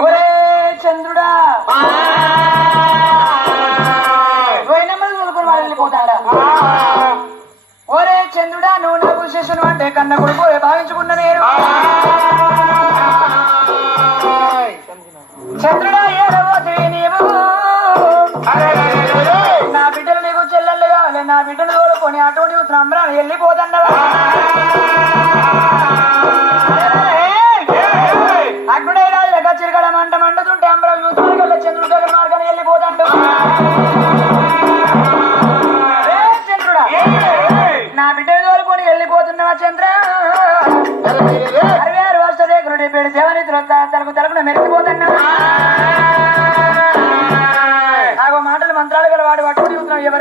ఒరే చంద్రుడా. వెళ్ళిపోతాడా ఒరే చంద్రుడా నువ్వు నాకు శిష్యును అంటే కన్న కొడుకు భావించుకున్న నేను? చంద్రుడా ఏడవోతే నా బిడ్డలు నీకు చెల్లెళ్ళు కావాలి. నా బిడ్డలు కోరుకొని అటువంటి సంబరాలు వెళ్ళిపోతాండవా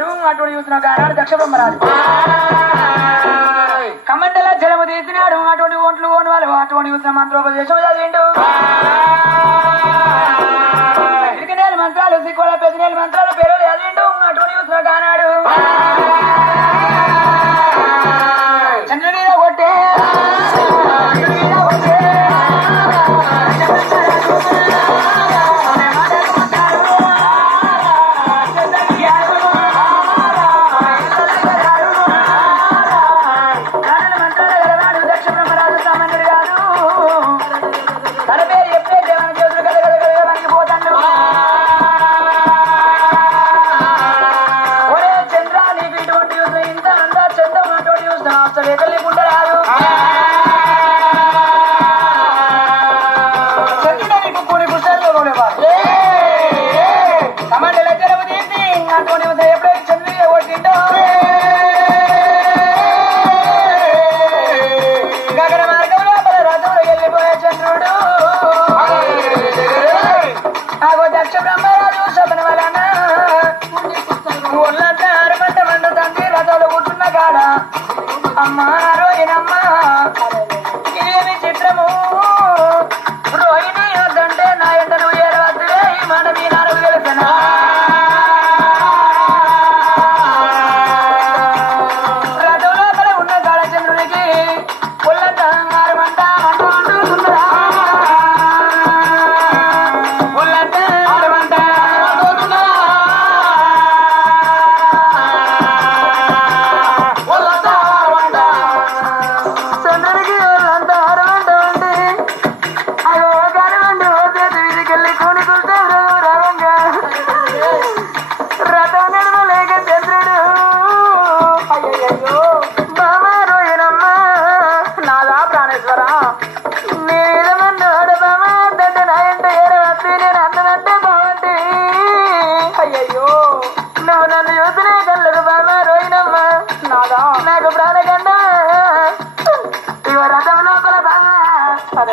வரும் அட்டோடு யூசினாக ஆனாடு தக்ஷ பிரம்மராஜு కమండల జలము తీసినాడు అటువంటి ఒంట్లు ఓను వాళ్ళు అటువంటి ఉత్తర మంత్రోపదేశం చదివిండు. మంత్రాలు సిక్కుల పెద్దనేలు మంత్రాలు పేరు చదివిండు అటువంటి ఉత్తర కానాడు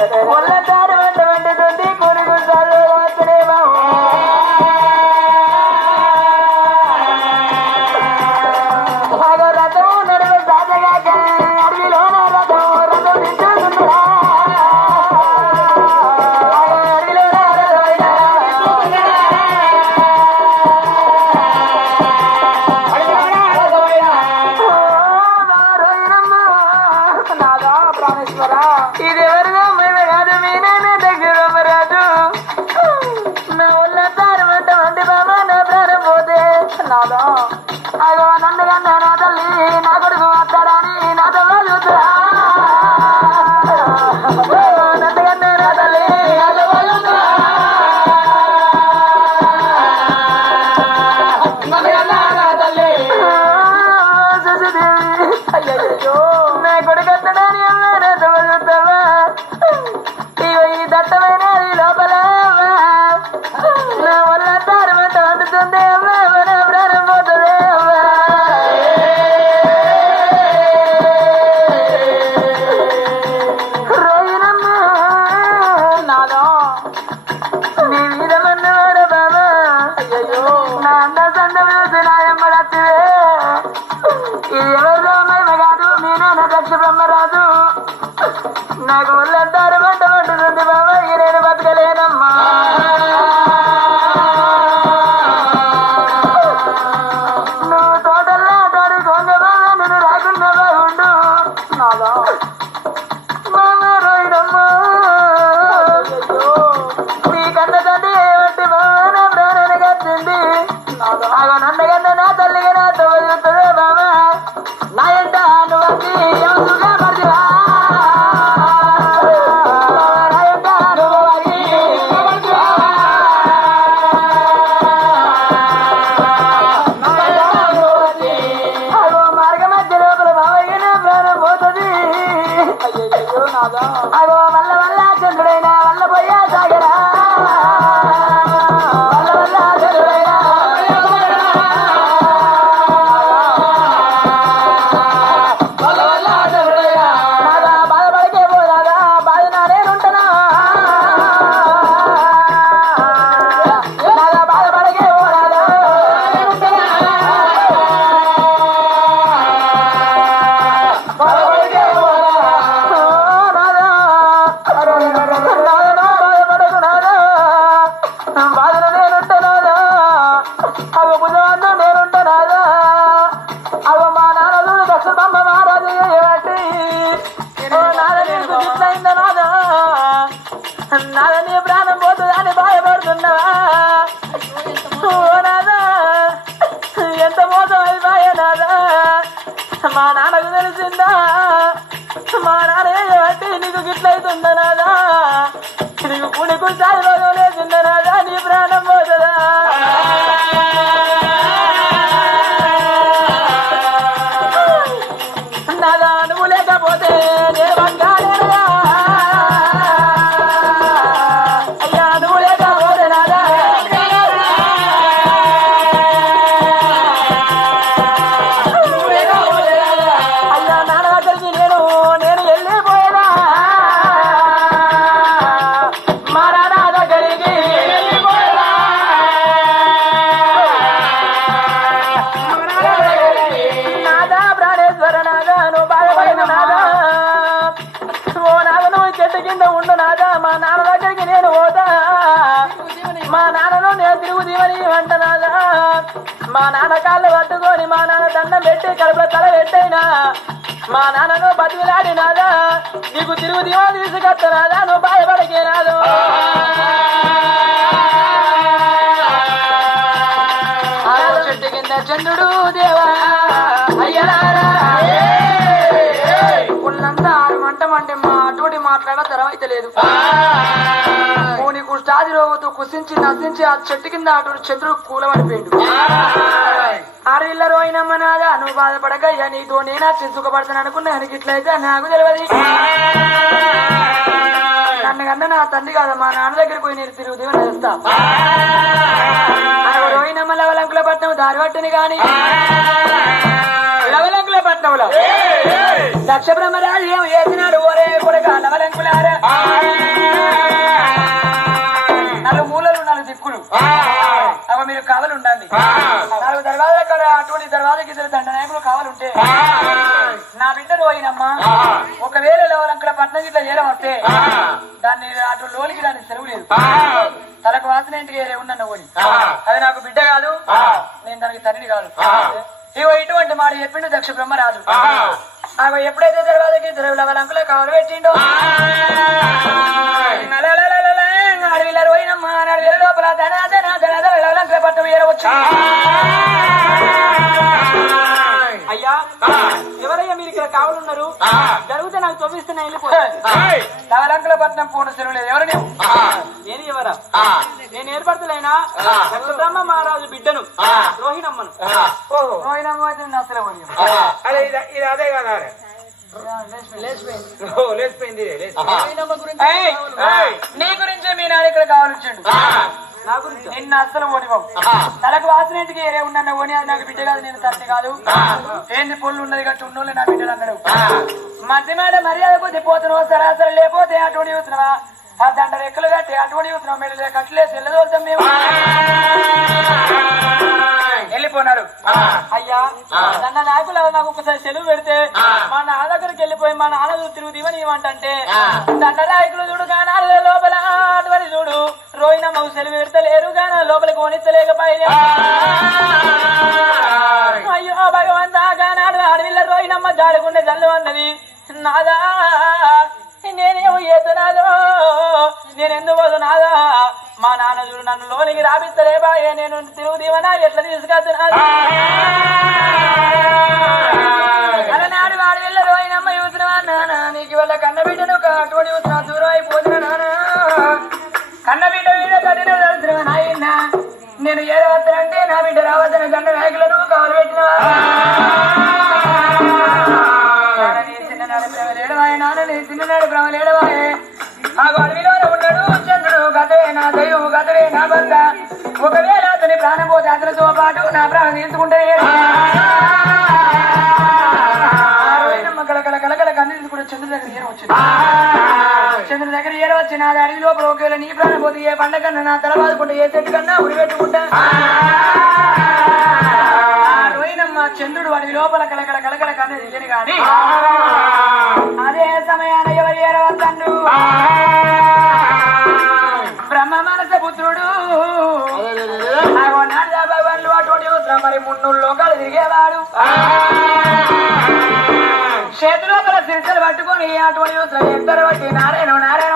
Oh. నాకు వల్ల అందరూ ஐயோ வல்ல வல்லா சொல்லுடேனா வல்ல பொய்யா சாகரா నాదా నీ ప్రాణం పోతుందని భయపడుతున్నావా నాదా ఎంత మోసం అయిపోయా నాదా? మా నాన్నకు తెలిసిందా? మా నాన్న ఏమంటే నీకు గిట్లయితుందా నాదా? నీకు పుణికు సాయి రోగం లేకుండా నాదా? నీ ప్రాణం మా నాన్న కాళ్ళు పట్టుకొని మా నాన్న దండం పెట్టి కడుపులో తల పెట్టైనా? మా నాన్నను బతికిలాడి నాదా నీకు తిరుగు దీవా తీసుకొస్తా నాదా నువ్వు బాధపడకే నాదు ఆరో చెట్టు కింద చంద్రుడు దేవా అయ్యలారా. పుల్లంతా ఆరమంట మంటే మా అటువంటి మాట్లాడ తరమైతే లేదు. కుసించి నశించి ఆ చెట్టు కింద అటు చంద్రుడు కూలబడిపోయిండు ఆరిల్ల అయినమ్మ నాదా నువ్వు బాధపడకయ్యా నీతో నేనా సుఖపడతాను అనుకున్నా నీకు ఇట్లయితే నాకు తెలియదు నన్ను కన్నా నా తండ్రి కాదు మా నాన్న దగ్గర పోయి నేను తిరుగు దేవుని చేస్తా రోయినమ్మ లవలంకుల పట్నం దారి పట్టిని గాని లవలంకుల పట్నంలో. దక్ష బ్రహ్మరాజు ఏం చేసినాడు? ఓరే కొడుక లవలంకులారా. నాలుగు దర్వాజల కాడ అటువంటి దర్వాజకి ఇద్దరు దండ నాయకులు కావాలుంటే నా బిడ్డ పోయినమ్మా. ఒకవేళ లవలంకుల పట్నం ఇట్లా చేయడం వస్తే దాన్ని అటు లోనికి దాన్ని లేదు. తలకు వాసన ఇంటికి ఉన్న నువ్వుని అది నాకు బిడ్డ కాదు. నేను దానికి తండ్రి కాదు. ఇగో ఇటువంటి మాట చెప్పిండు దక్ష బ్రహ్మరాజు. ఆగో ఎప్పుడైతే దర్వాజకి ఇద్దరు లవలంకుల కావాలి పెట్టిండో. అడవిలో పోయినమ్మా అడవిల లోపల ధన ధన ధన ధన పట్టం ఏరవచ్చు అయ్యా ఎవరయ్యా మీరు ఇక్కడ కావాలన్నారు? జరిగితే నాకు చూపిస్తున్నా వెళ్ళిపోతాను లవలంకుల పట్నం పూర్ణ సెలవు లేదు. ఎవరు? నేను? ఎవరా? నేను ఏర్పడతలేనా? బ్రహ్మ మహారాజు బిడ్డను. రోహిణమ్మను. రోహిణమ్మ అయితే నా సెలవు ఇయ్యు. అదే ఇది అదే కదా నీ గురించే మీ నాన్న ఇక్కడ కావాలొచ్చాడు నిన్న అస్సలు ఓడిపోవు తలకు వాసన ఇంటికి ఏరే ఉన్నా ఓని అది నాకు బిడ్డ కాదు నేను తండ్రి కాదు ఏంది పొల్లు ఉన్నది గట్టి ఉన్నోళ్ళే నా బిడ్డలు అన్నాడు మధ్య మేడ మర్యాద కొద్ది పోతున్నావు సరాసరి లేకపోతే అటువంటి చూస్తున్నావా ఆ. దండ రెక్కలు కట్టి అటువంటి చూస్తున్నావు మీరు కట్టలేదు వెళ్ళదోలుతాం మేము వెళ్ళిపోనాడు అయ్యా నన్న నాయకులు నాకు ఒకసారి సెలవు పెడితే మా నాన్న దగ్గరికి వెళ్ళిపోయి మా నాన్న తిరుగు దివని ఇవ్వంటే దండ నాయకులు చూడు గానాలు లోపల అటువంటి చూడు. రోహిణమ్మ సెలవు పెడతలేరు గాన లోపలికి కొనిచ్చలేకపోయా అయ్యో భగవంతా గానాడు అడవిల్ల రోహిణమ్మ జాడుకుండే జల్లు అన్నది. నాదా నేనేమో ఏతనాదో నేనెందుకు పోదు నాదా మా నాన్న చూడు నన్ను లోనికి రాపిస్తలే బాయే. నేను తిరుగు దీవనా ఎట్లా తీసుకొస్తున్నాను అలనాడు వాడు వెళ్ళ రోహిణమ్మ చూసినవా? నాన్న నీకు వాళ్ళ కన్న బిడ్డను ఒక అటువంటి చూసిన దూరం అయిపోతున్నా నాన్న కన్న బిడ్డ మీద కఠిన నేను ఏదో నా బిడ్డ రావద్దని గండ నాయకులు ఒకవేళ అతని ప్రాణం పోతే అతనితో పాటు నా ప్రాణం తీసుకుంటే కలకల కలకల కన్నీళ్ళు కూడా చంద్రుడి దగ్గర ఏర వచ్చింది. చంద్రుడి దగ్గర ఏర వచ్చి నా అడవి లోపల ఒకవేళ నీ ప్రాణం పోతే ఏ పండ కన్నా నా తల బాదుకుంటే ఏ చెట్టు కన్నా ఉరి పెట్టుకుంటా? రోయినమ్మ చంద్రుడు వాడి లోపల కలకల కలకల కన్నీళ్ళు కానీ చేతిలో లోపల సిరిసలు పట్టుకొని అటువంటి ఉత్తరం ఎత్తరు బట్టి నారాయణ నారాయణ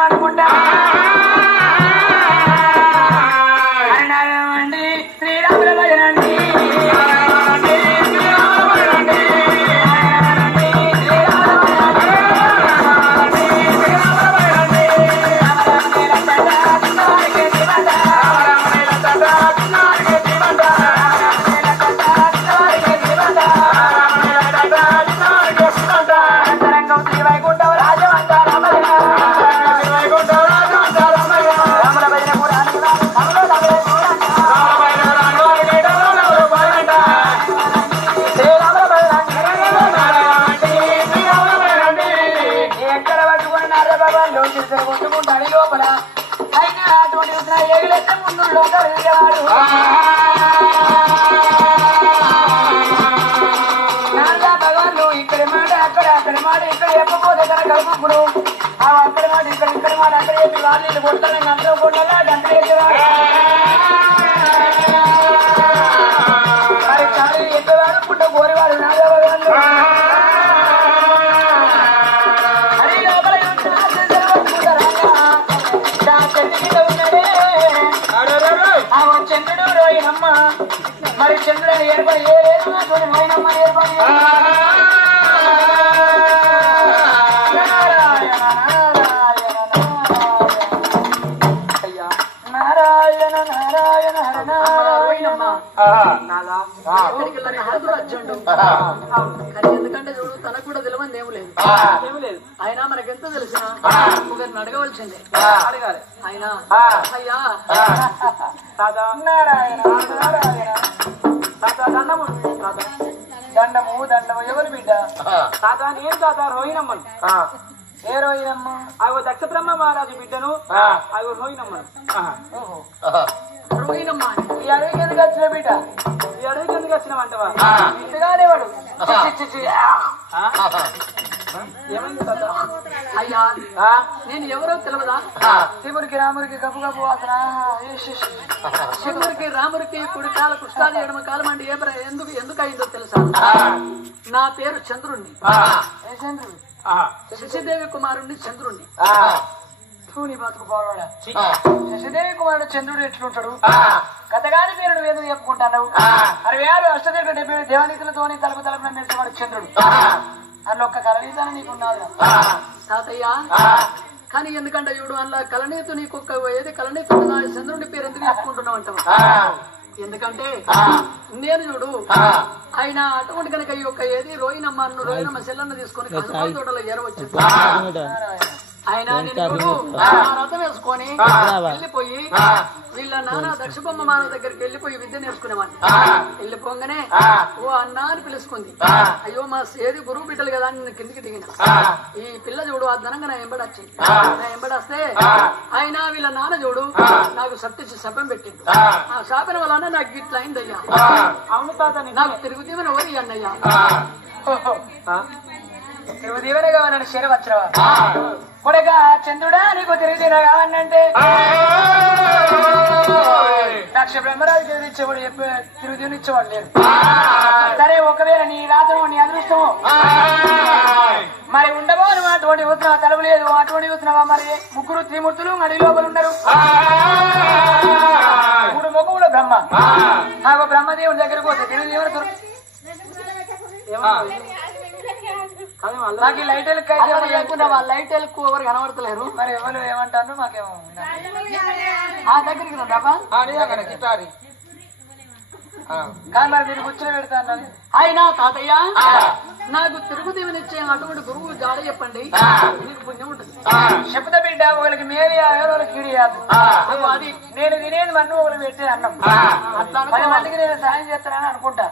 ఏగులెత్తే మాట అక్కడ మాట ఇక్కడ ఆ ఇక్కడ మాట అక్కడ చెప్పి వాళ్ళు వీళ్ళు అందరూ కొట్టాలి అంటే చంద్రుడు రోహిణమ్మ మరి చంద్రుడు ఏర్పడి ఏ లేదు మైనమ్మ ఏర్పడి కానీ ఎందుకంటే చూడు తనకు కూడా తెలియని ఏమి లేదు. ఏమి లేదు. అయినా మనకెంత తెలిసిన ఒకరిని అడగవలసిందే. అడగాలి. అయినా ఆ. అయ్యా. దండము. దండము దండము. ఎవరు బిడ్డ? తాత నేను తాత రోహిణమ్మను. ఏ రోహిణమ్మ? అవి దక్ష బ్రహ్మ మహారాజు బిడ్డను. అవి రోహిణమ్మను. ఓహో. రోహిణమ్మ. ఈ అడవికి ఎందుకు వచ్చిన బిడ్డ? ఇంతగానే వాడు. ఏమైంది తాత? అయ్యా? నేను ఎవరో తెలియదా శివుడికి రాముడికి కప్పు కప్పు వాసన. శివుడికి రాముడికి కుడి కాల కృష్ణాది ఎడమ కాలం అంటే ఏ ఎందుకు ఎందుకు అయిందో తెలుసా? నా పేరు చంద్రుణ్ణి. చంద్రుడు శశిదేవి కుమారుణ్ణి చంద్రుణ్ణి. నీ బతుకు పోవాడా శశిదేవి కుమారుడు చంద్రుడు ఎట్లుంటాడు? కథగాని పేరుడు వేదం చెప్పుకుంటాను అరవై ఆరు అష్టదేవుడు డెబ్బై ఏడు దేవనీతులతోని తలుపు తలుపున మెరిసేవాడు చంద్రుడు. అందులో ఒక్క కలనీతాను నీకు ఉన్నది తాతయ్య. కానీ ఎందుకంటే చూడు అందులో కలనీతు నీకు ఒక్క ఏది కలనీతు? చంద్రుడి పేరు ఎందుకు చెప్పుకుంటున్నావు అంటావు? ఎందుకంటే నేను చూడు ఆయన అటువంటి కనుక ఈ యొక్క ఏది రోహిణమ్మ అన్ను రోహిణమ్మ సెల్లన్న తీసుకొని తోటలో ఏరవచ్చు ఆయన రథం వేసుకొని వెళ్ళిపోయి వీళ్ళ నాన్న దక్షబొమ్మ మాన దగ్గరికి వెళ్ళిపోయి విద్య నేర్చుకునేవాడిని. వెళ్ళిపోగానే ఓ అన్నా అని పిలుచుకుంది అయ్యో మా ఏది గురువు బిడ్డలు కదా అని నేను కిందికి దిగిన. ఈ పిల్ల చూడు ఆ ధనంగా నా ఎంబడి వచ్చింది నా ఎంబడి వస్తే ఆయన వీళ్ళ నాన్న చూడు నాకు సత్తిచ్చి శపం పెట్టిండు. ఆ. శాపన వలన నాకు ఇట్లా అయింది అయ్యా అవును తాత నాకు తిరుగుతీమని ఎవరి అన్నయ్యా. నువ్వు దీవెన కావాలని శర వచ్చినవా కొడగా చంద్రుడా నీకు తిరిగి కావాలంటే. లక్ష బ్రహ్మరాజు తిరిగి ఇచ్చేవాడు చెప్పి తిరిగి ఇచ్చేవాడు లేదు సరే ఒకవేళ నీ రాత్రం నీ అదృష్టము. మరి ఉండవో నువ్వు అటువంటి చూస్తున్నావా తలుపు లేదు. అటువంటి చూస్తున్నావా మరి ముగ్గురు త్రిమూర్తులు అడి లోపల ఉన్నారు. మూడు ముగ్గురు బ్రహ్మ. నాకు బ్రహ్మదేవుడి దగ్గరకు పోతే తిరిగి దేవుడు ఈ లైట్ లేకుండా వాళ్ళ లైట్ ఎక్కువ ఎవరు కనబడతలేరు. మరి ఎవరు ఏమంటారు? మాకేమో ఆ దగ్గరికి రండి కానీ మరి మీరు కూర్చొని పెడతాను అయినా తాతయ్య నాకు తిరుగుతీవనిచ్చే అటువంటి గురువు జాడ చెప్పండి. మీకు పుణ్యం ఉంటుంది. చెప్తా బిడ్డ ఒకరికి మేలు ఒకరికి కీడు అగో అది నేను తినేది మన్ను ఒకరు పెట్టే అన్నం. పది. మందికి నేను సాయం చేస్తానని అనుకుంటా.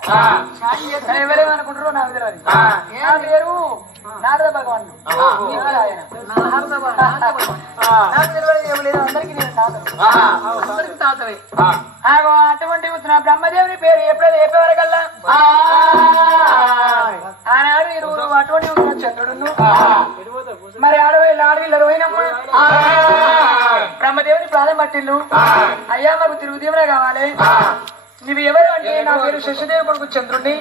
సాయం చేస్తే మరి ఎవరేమనుకుంటారో నాకు తెలియదు. నా పేరు నారద భగవాన్. ఆయన. నాకు తెలియదు లేదు. అందరికీ నేను. అందరికి తాతవే. అటువంటి నా బ్రహ్మదేవుని పేరు ఎప్పుడైతే చెప్పేవరకల్లా? ఆనాడు ఈ రోజు అటువంటి ఉన్న చంద్రుడును. మరి ఆడవాళ్ళు ఆడవిల్ల రోహినమ్మ బ్రహ్మదేవుని ప్రాణం పట్టిల్లు. అయ్యా మాకు తిరుగుదేవునే కావాలి. నువ్వు ఎవరు అంటే నా పేరు శశిదేవి కొడుకు చంద్రుడిని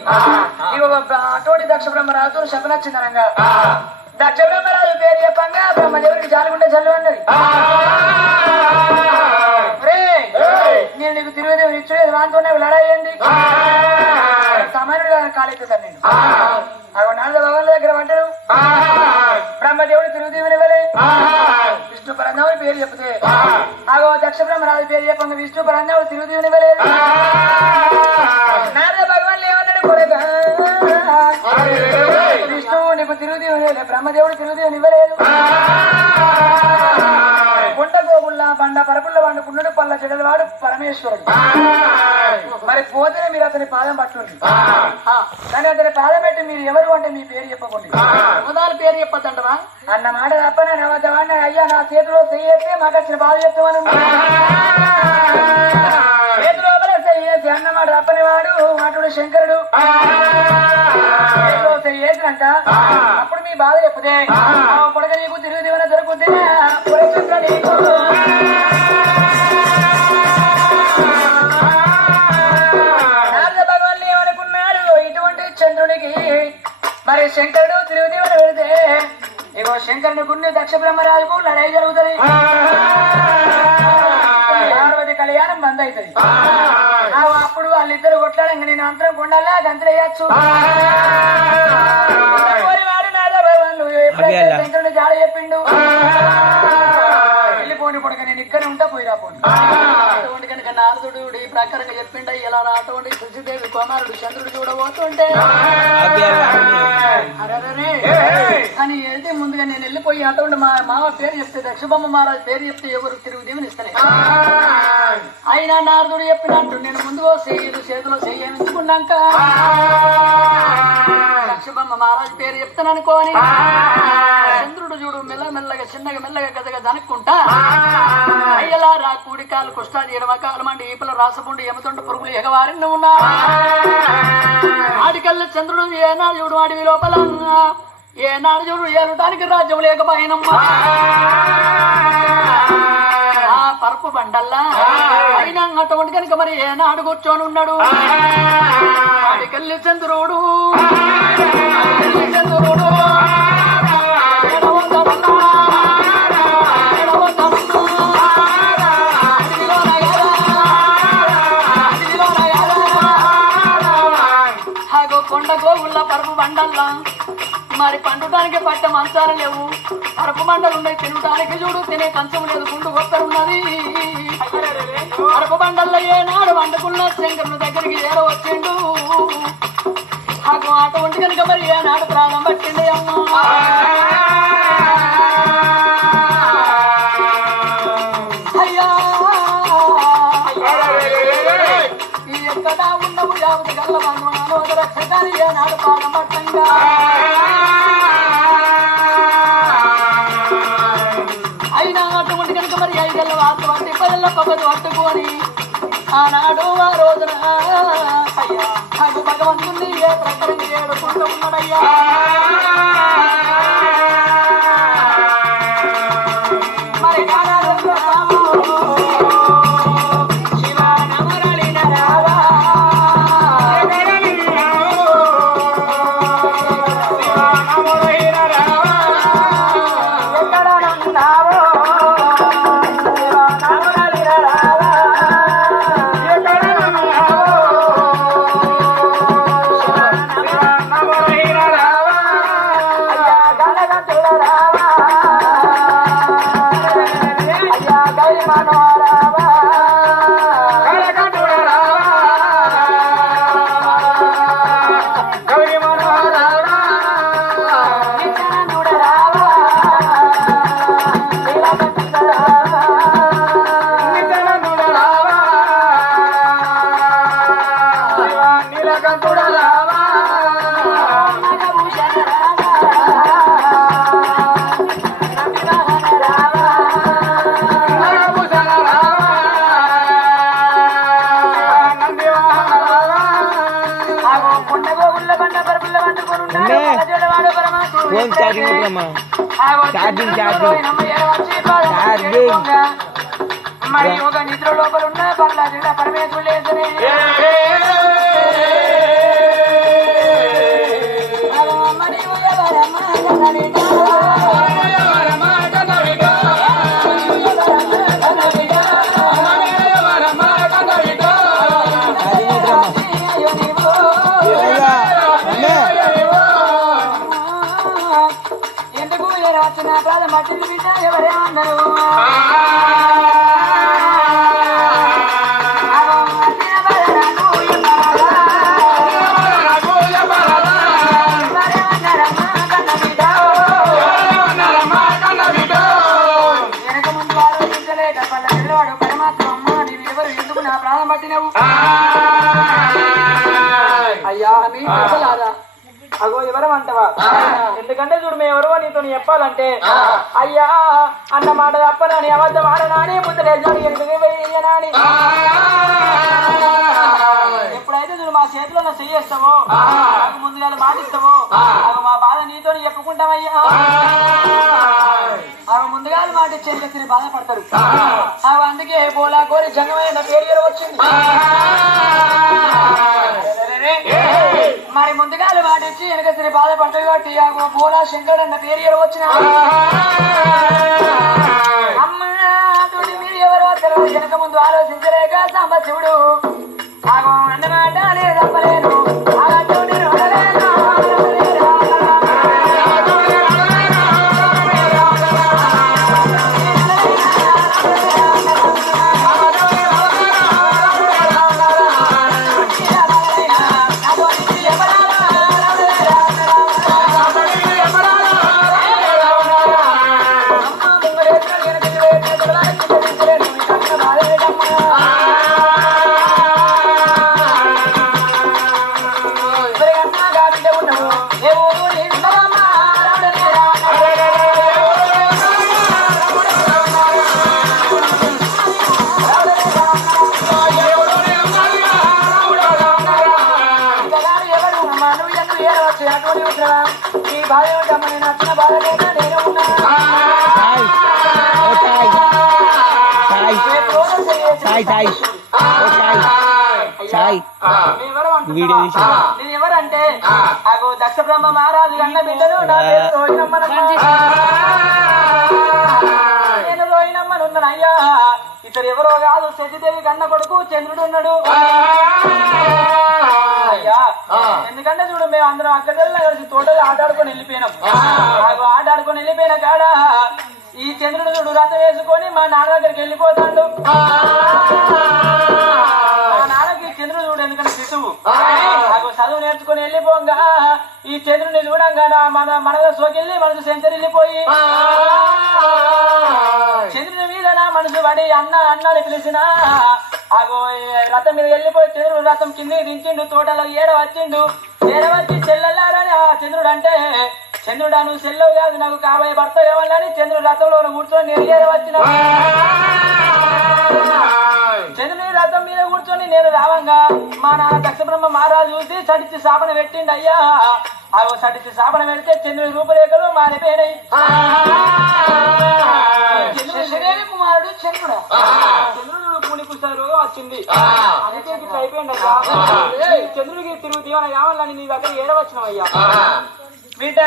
ఒక అటువంటి దక్ష బ్రహ్మరాజు శపనచ్చిందనంగా దక్ష బ్రహ్మరాజు పేరు చెప్పంగా బ్రహ్మదేవుడికి జాలుగుంటే జల్లు అన్నది నేను నీకు తిరుగుదేవుని ఇచ్చుడే దాంతోనే లడాయింది సామాన్యుడు కాలెత్తుతాను నేను అవి నాలుగు భగవాన్ల దగ్గర పడ్డాను బ్రహ్మదేవుడు తిరుగుదేవుని ఇవ్వలే విష్ణు పరంధావుడి పేరు చెప్తే అగో దక్ష బ్రహ్మరాజు పేరు చెప్పంగా విష్ణు పరంధావుడు తిరుగుదేవుని ఇవ్వలేదు నారద భగవాన్లు ఏమన్నాడు కొడగా విష్ణువు నీకు తిరుగుదేవుని ఇవ్వలే బ్రహ్మదేవుడు తిరుగుదేవుని ఇవ్వలేదు. గుండ గోగుళ్ళ బండ పరపుళ్ళ వాడు గుండెడు పళ్ళ చెడలవాడు పరమేశ్వరుడు. మరి పోతేనే మీరు అతని పాదం పట్టుండి కానీ అతని పాదం పెట్టి మీరు ఎవరు అంటే మీ పేరు చెప్పకండి. ఉదాల పేరు చెప్పొద్దంటవా? అన్న మాట తప్ప నేను అవద్దవాడిని అయ్యా నా చేతిలో చెయ్యేస్తే మాకు వచ్చిన బాధ చెప్తామని చేతిలో అన్నమాట తప్పని వాడు మాటడు శంకరుడు. చేసినాక అప్పుడు మీ బాధ చెప్తే కొడక నీకు తిరుగు దివన దొరుకుతే ఏమనుకున్నాడు ఇటువంటి చంద్రునికి మరి శంకరుడు తిరుగు దివన పెడితే ఇగో శంకరుని గుండె దక్ష బ్రహ్మరాజుకు లడై జరుగుతుంది. కళ్యాణం బంద్ అవుతుంది ఆ, అప్పుడు వాళ్ళిద్దరు కొట్లాడంగా నేను అంతరం కొండల్లా గంతులేయచ్చు వాడు నాద భగవాన్లు. ఎప్పుడైతే శంకరుని జాడ చెప్పిండు. వెళ్ళిపోని పొడక నేను ఇక్కడ ఉంటా పోయిరా పోని అటువంటి కనుక నారదుడు ఈ ప్రకారంగా చెప్పిండ ఇలా అటువంటి శశిదేవి కుమారుడు చంద్రుడు చూడబోతుంటే. అరెరెరే. కానీ వెళ్తే ముందుగా నేను వెళ్ళిపోయి అటువంటి మా మామ పేరు చెప్తే శుభమ్మ మహారాజు పేరు చెప్తే ఎవరు తిరుగు ఇస్తాను ఇస్తలే అయినా నారదుడు చెప్పినట్టు నేను ముందుగా చేయదు చేతిలో చెయ్యించుకున్నాక శుభమ్మ మహారాజ్ పేరు చెప్తాను అనుకోని చంద్రుడు చూడు మెల్లమెల్లగా చిన్నగా మెల్లగా గదగా దనుక్కుంటా అయ్యలా రా కూడికాలు కుష్టాది ఎడమకాలు మండి ఈపల రాసపుండి ఎమతుండ పురుగులు ఎగవారిని ఉన్నా. ఆడికల్ల చంద్రుడు ఏనా చూడు అడవి లోపల. ఏనాడు చూడు ఏలటానికి రాజ్యం లేకపోయినమ్మా ఆ. పరుపు బండల్లా. అయినా అటువంటి కనుక మరి ఏనాడు కూర్చొని ఉన్నాడు. ఆడికల్లి చంద్రుడు. చంద్రుడు. కొండ గోగుల్ల పరుపు బండల్లా. మరి పండుటానికి పట్ట మంచాలు లేవు. అరపు బండలు ఉన్నాయి తినటానికి చూడు తినే కంచం లేదు గుండు గొప్పరున్నది అరపు బండల్లో ఏనాడు వండుకున్న శంకరుని దగ్గరికి ఏడ వచ్చిండు. నాకు ఆట ఉండి కనుక మరి ఏనాడు ప్రాణం పట్టింది అమ్మా. ఈ ఉన్నవు యావతి గల్ల బంధువులను రక్షకారి ఏనాడు పాదమట్టంగా అయినా అటువంటి కనుక మరి ఐదల్ల వార్త వంటి పదల్ల పగదు పట్టుకొని ఆనాడు ఆ రోజున అయ్యా నాకు భగవంతుని ఏ ప్రకారం ఏడుకుంటూ ఉన్నాడయ్యా? అయ్యా గై ఛార్జింగ్, ఛార్జింగ్. ఛార్జింగ్. మరి ఒక నిద్ర లోపల ఉన్న పర్లాదుడ పరమేశ్వరుడు పట్టినవు అయ్యా మీ అగో ఎవరు అంటవా? ఎందుకంటే చూడు మేము ఎవరో నీతో చెప్పాలంటే అయ్యా అన్న మాట తప్పనని అబద్ధం ఆడనాని ముద్దలేసాడు ఎందుకు వెయ్యనాని ఎప్పుడైతే చూడు మా చేతిలో చెయ్యేస్తావో నాకు ముందుగా మాటిస్తావో మా బాధ నీతో చెప్పుకుంటామయ్యా. ఆమె ముందుగా మాట ఇచ్చేసి బాధపడతారు ఆమె అందుకే పోలా కోరి జంగమైన పేరు వచ్చింది. మరి ముందుగా మాట ఇచ్చి వెనక సరి బాధపడతాయి కాబట్టి ఆ పోలా శంకర్ అన్న పేరు వచ్చిన? అమ్మ మీరు ఎవరో తెలియదు. వెనక ముందు ఆలోచించలేక సాంబశివుడు. ఆగో అన్నమాట ఈ భార్య నేను నచ్చిన బాధకైనా నేను ఉన్నా సాయి సాయి సాయి వీడియో నేను ఎవరంటే నాకు దక్ష బ్రహ్మ మహారాజు గండ బిడ్డను నా పేరు రోహిణమ్మనమ్మ. నేను రోహిణమ్మనున్నాను అయ్యా ఇతరు ఎవరో కాదు శశిదేవి కన్న కొడుకు చంద్రుడు ఉన్నాడు ఎందుకంటే చూడు మేము అందరం అక్కడ కలిసి తోటలో ఆట ఆడుకొని వెళ్ళిపోయినాం. నాకు ఆట ఆడుకొని వెళ్ళిపోయిన కాడ? ఈ చంద్రుడు చూడు రథ వేసుకొని మా నాన్న దగ్గరికి వెళ్ళిపోతాడు. మా నాన్నకి చంద్రుడు చూడు ఎందుకంటే శిశువు. చదువు నేర్చుకుని వెళ్ళిపోగా. ఈ చంద్రుడిని చూడంగా నా మన మనలో సోకెళ్ళి మనసు సెంచరీ వెళ్ళిపోయి చంద్రుని మీద నా మనసు పడి అన్న అన్న అని పిలిచిన అగో రథం మీద వెళ్ళిపోయి చంద్రుడు రథం కిందకి దించిండు తోటలో ఏడ వచ్చిండు? ఏడ వచ్చి చెల్లెల్లారని ఆ చంద్రుడు అంటే చంద్రుడా నువ్వు చెల్లవు కాదు నాకు కాబోయే భర్త కావాలని చంద్రుడు రథంలో కూర్చొని నేను ఏడ వచ్చిన? చంద్రుని రథం మీద కూర్చొని నేను రావంగా? మా నాన్న దక్ష బ్రహ్మ మహారాజు చూసి సడిచి శాపన పెట్టిండు అయ్యా అవి సడిచి శాపన పెడితే చంద్రుని రూపురేఖలు మారిపోయినాయి. చంద్రుని కుమారుడు చంద్రుడు. చంద్రుడు పూనిపుస్తారు రోగం వచ్చింది అందుకే ఇట్లా అయిపోయింది చంద్రుడికి తిరుగు దీవెన కావాలని నీ దగ్గర ఏడవచ్చినావు అయ్యా బిడ్డ